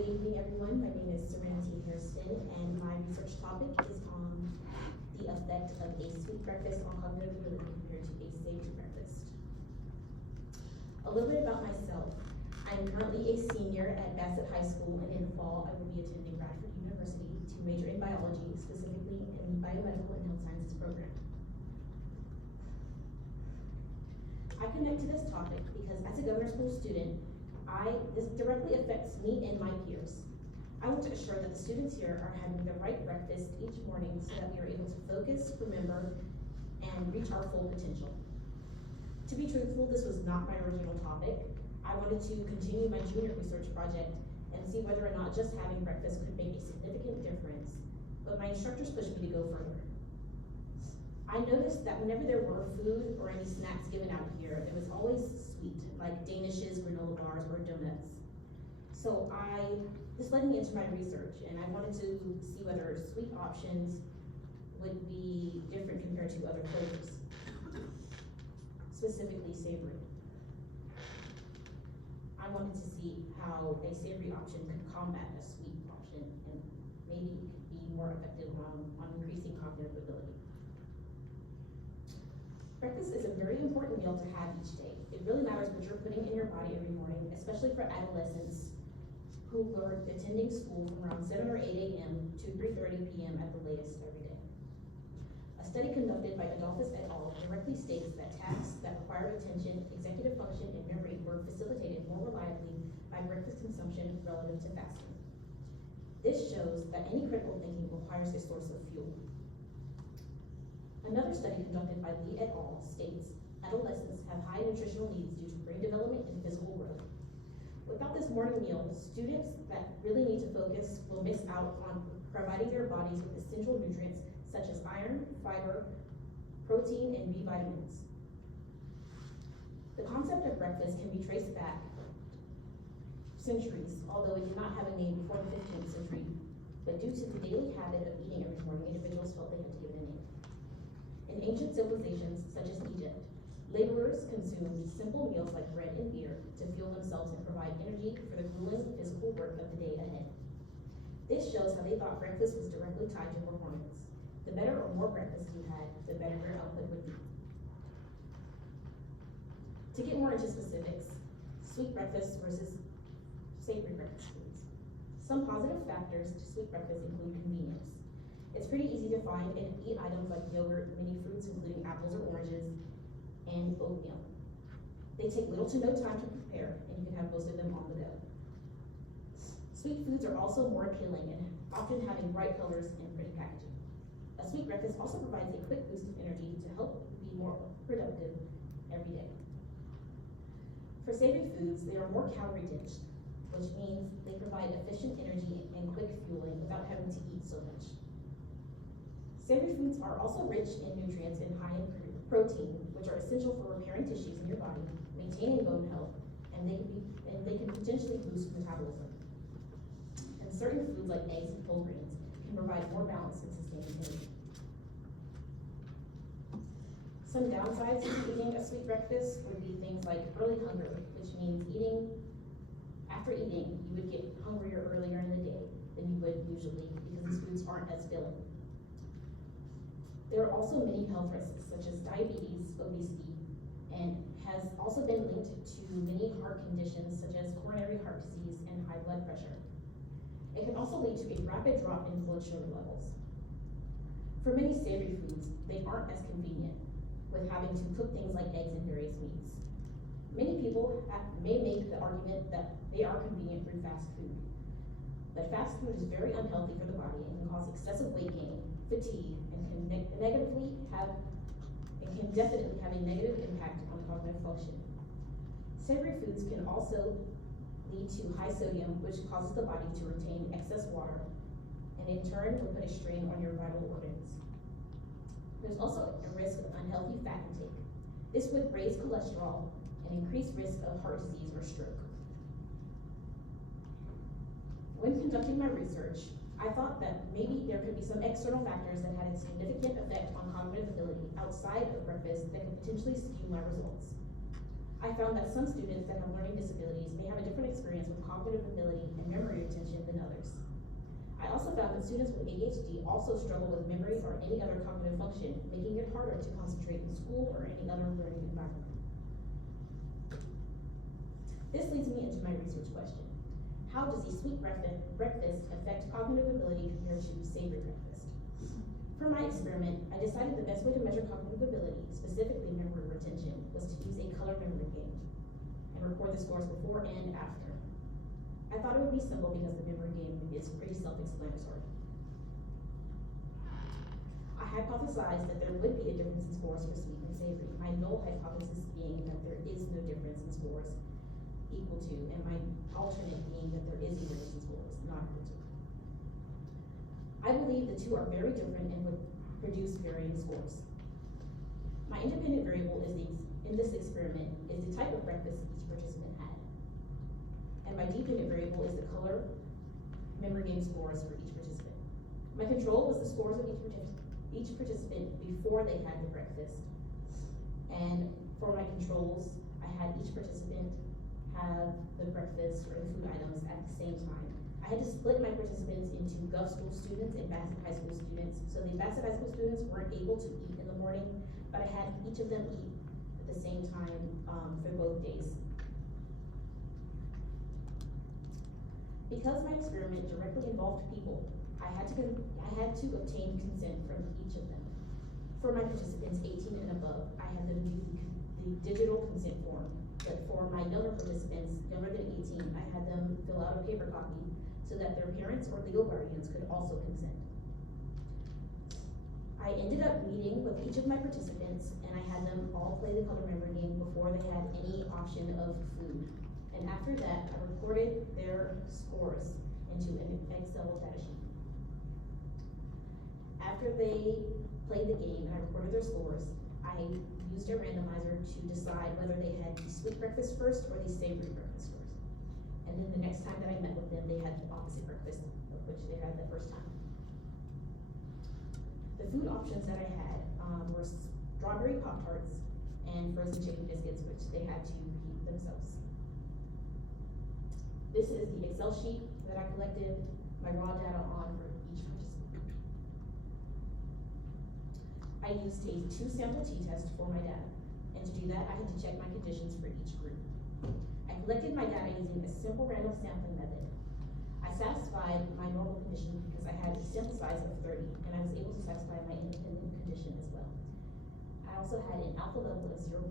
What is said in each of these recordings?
Good evening, everyone. My name is Serenity Hairston, and my research topic is on the effect of a sweet breakfast on cognitive ability compared to a savory breakfast. A little bit about myself. I'm currently a senior at Bassett High School, and in the fall, I will be attending Bradford University to major in biology, specifically in the biomedical and health sciences program. I connect to this topic because as a Governor School student, this directly affects me and my peers. I want to assure that the students here are having the right breakfast each morning so that we are able to focus, remember, and reach our full potential. To be truthful, this was not my original topic. I wanted to continue my junior research project and see whether or not just having breakfast could make a significant difference, but my instructors pushed me to go further. I noticed that whenever there were food or any snacks given out here, there was always sweet, like Danishes, granola bars, or donuts. So this led me into my research, and I wanted to see whether sweet options would be different compared to other flavors, specifically savory. I wanted to see how a savory option could combat a sweet option, and maybe it could be more effective on increasing cognitive ability. Breakfast is a very important meal to have each day. It really matters what you're putting in your body every morning, especially for adolescents who were attending school from around 7 or 8 a.m. to 3:30 p.m. at the latest every day. A study conducted by Adolphus et al. Directly states that tasks that required attention, executive function, and memory were facilitated more reliably by breakfast consumption relative to fasting. This shows that any critical thinking requires a source of fuel. Another study conducted by Lee et al. States adolescents have high nutritional needs due to brain development and physical growth. Without this morning meal, students that really need to focus will miss out on providing their bodies with essential nutrients such as iron, fiber, protein, and B vitamins. The concept of breakfast can be traced back centuries, although it did not have a name before the 15th century, but due to the daily habit of eating every morning, individuals felt they had to give it a name. In ancient civilizations, such as Egypt, laborers consumed simple meals like bread and beer to fuel themselves and provide energy for the grueling physical work of the day ahead. This shows how they thought breakfast was directly tied to performance. The better or more breakfast you had, the better your output would be. To get more into specifics, sweet breakfast versus savory breakfast foods. Some positive factors to sweet breakfast include convenience. It's pretty easy to find and eat items like yogurt, many fruits including apples or oranges, and oatmeal. They take little to no time to prepare, and you can have most of them on the go. Sweet foods are also more appealing and often having bright colors and pretty packaging. A sweet breakfast also provides a quick boost of energy to help be more productive every day. For savory foods, they are more calorie dense, which means they provide efficient energy and quick fueling without having to eat so much. Savory foods are also rich in nutrients and high in protein, which are essential for repairing tissues in your body, maintaining bone health, and they can potentially boost metabolism. And certain foods like eggs and whole grains can provide more balance and sustaining energy. Some downsides to eating a sweet breakfast would be things like early hunger, which means after eating, you would get hungrier earlier in the day than you would usually because these foods aren't as filling. There are also many health risks such as diabetes, obesity, and has also been linked to many heart conditions such as coronary heart disease and high blood pressure. It can also lead to a rapid drop in blood sugar levels. For many savory foods, they aren't as convenient with having to cook things like eggs and various meats. Many people may make the argument that they are convenient through fast food, but fast food is very unhealthy for the body and can cause excessive weight gain, fatigue, and can definitely have a negative impact on cognitive function. Savory foods can also lead to high sodium, which causes the body to retain excess water, and in turn will put a strain on your vital organs. There's also a risk of unhealthy fat intake. This would raise cholesterol and increase risk of heart disease or stroke. When conducting my research, I thought that maybe there could be some external factors that had a significant effect on cognitive ability outside of breakfast that could potentially skew my results. I found that some students that have learning disabilities may have a different experience with cognitive ability and memory retention than others. I also found that students with ADHD also struggle with memory or any other cognitive function, making it harder to concentrate in school or any other learning environment. This leads me into my research question. How does a sweet breakfast affect cognitive ability compared to savory breakfast? For my experiment, I decided the best way to measure cognitive ability, specifically memory retention, was to use a color memory game and record the scores before and after. I thought it would be simple because the memory game is pretty self-explanatory. I hypothesized that there would be a difference in scores for sweet and savory, my null hypothesis being that there is no difference in scores equal to, and my alternate being that there is a difference in scores not equal to. I believe the two are very different and would produce varying scores. My independent variable in this experiment is the type of breakfast each participant had. And my dependent variable is the color memory game scores for each participant. My control was the scores of each participant before they had the breakfast. And for my controls, I had each participant have the breakfast or the food items at the same time. I had to split my participants into Gulf School students and Bassett High School students. So the Bassett High School students weren't able to eat in the morning, but I had each of them eat at the same time for both days. Because my experiment directly involved people, I had to obtain consent from each of them. For my participants 18 and above, I had them do the digital consent form. But for my younger participants, younger than 18, I had them fill out a paper copy so that their parents or legal guardians could also consent. I ended up meeting with each of my participants, and I had them all play the color memory game before they had any option of food. And after that, I recorded their scores into an Excel data sheet. After they played the game and I recorded their scores, I used a randomizer to decide whether they had the sweet breakfast first or the savory breakfast first. And then the next time that I met with them, they had the opposite breakfast of which they had the first time. The food options that I had were strawberry Pop-Tarts and frozen chicken biscuits, which they had to heat themselves. This is the Excel sheet that I collected my raw data on for each participant. I used a 2-sample t-test for my data, and to do that, I had to check my conditions for each group. I collected my data using a simple random sampling method. I satisfied my normal condition because I had a sample size of 30, and I was able to satisfy my independent condition as well. I also had an alpha level of 0.05,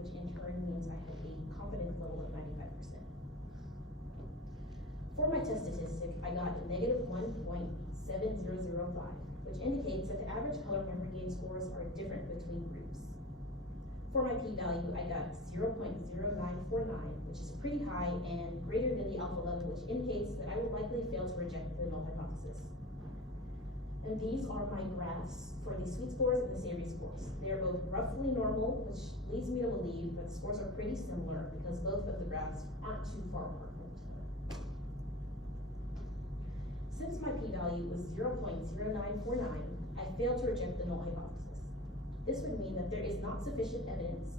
which in turn means I had a confidence level of 95%. For my test statistic, I got a negative 1.7005, which indicates that the average color memory game scores are different between groups. For my p-value, I got 0.0949, which is pretty high and greater than the alpha level, which indicates that I will likely fail to reject the null hypothesis. And these are my graphs for the sweet scores and the savory scores. They are both roughly normal, which leads me to believe that the scores are pretty similar because both of the graphs aren't too far apart from each other. Since my p-value was 0.0949, I failed to reject the null hypothesis. This would mean that there is not sufficient evidence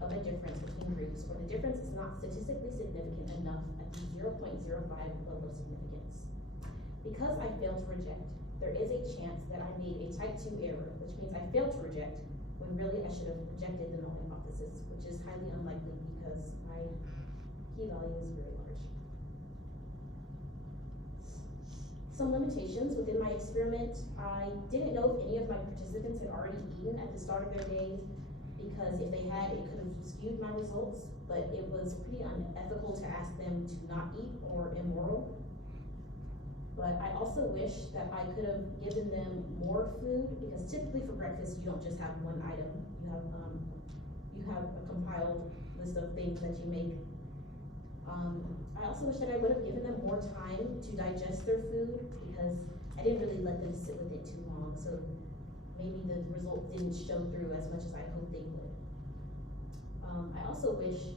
of a difference between groups, or the difference is not statistically significant enough at the 0.05 level of significance. Because I failed to reject, there is a chance that I made a type 2 error, which means I failed to reject when really I should have rejected the null hypothesis, which is highly unlikely because my p-value is very large. Some limitations within my experiment. I didn't know if any of my participants had already eaten at the start of their day, because if they had, it could have skewed my results, but it was pretty unethical to ask them to not eat or immoral. But I also wish that I could have given them more food, because typically for breakfast, you don't just have one item. You have a compiled list of things that you make. I also wish that I would have given them more time to digest their food, because I didn't really let them sit with it too long, so maybe the results didn't show through as much as I hoped they would. I also wish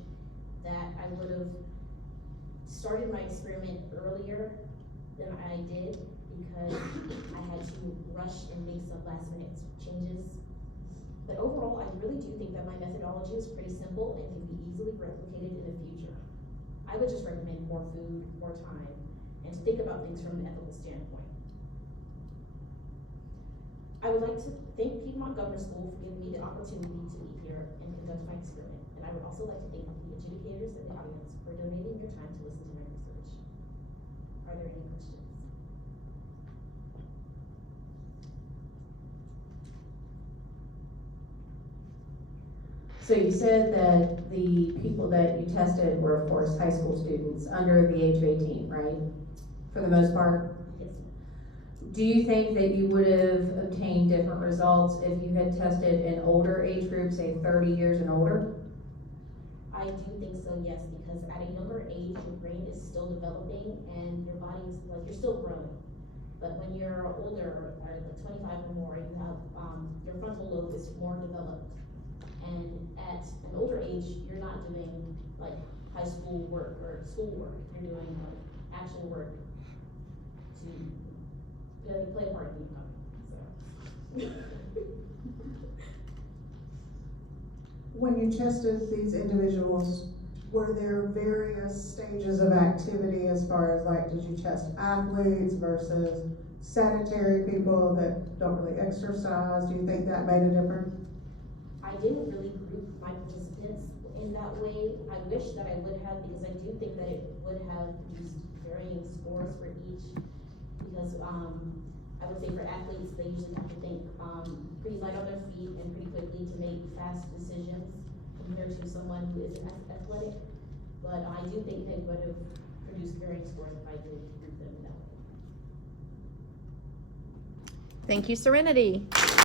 that I would have started my experiment earlier than I did, because I had to rush and make some last minute changes. But overall, I really do think that my methodology is pretty simple and can be easily replicated in the future. I would just recommend more food, more time, and to think about things from an ethical standpoint. I would like to thank Piedmont Governor School for giving me the opportunity to be here and conduct my experiment. And I would also like to thank the adjudicators and the audience for donating your time to listen to my research. Are there any questions? So you said that the people that you tested were, of course, high school students under the age of 18, right? For the most part? Yes. Do you think that you would have obtained different results if you had tested an older age group, say 30 years and older? I do think so, yes, because at a younger age, your brain is still developing and your body's, like, you're still growing. But when you're older, or like 25 or more, you have, your frontal lobe is more developed. And at an older age, you're not doing like high school work or school work, you're doing like actual work to, play a part in the economy, so. When you tested these individuals, were there various stages of activity as far as, like, did you test athletes versus sedentary people that don't really exercise? Do you think that made a difference? I didn't really group my participants in that way. I wish that I would have, because I do think that it would have produced varying scores for each. Because I would say for athletes, they usually have to think pretty light on their feet and pretty quickly to make fast decisions compared to someone who isn't as athletic. But I do think they would have produced varying scores if I did group them in that way. Thank you, Serenity.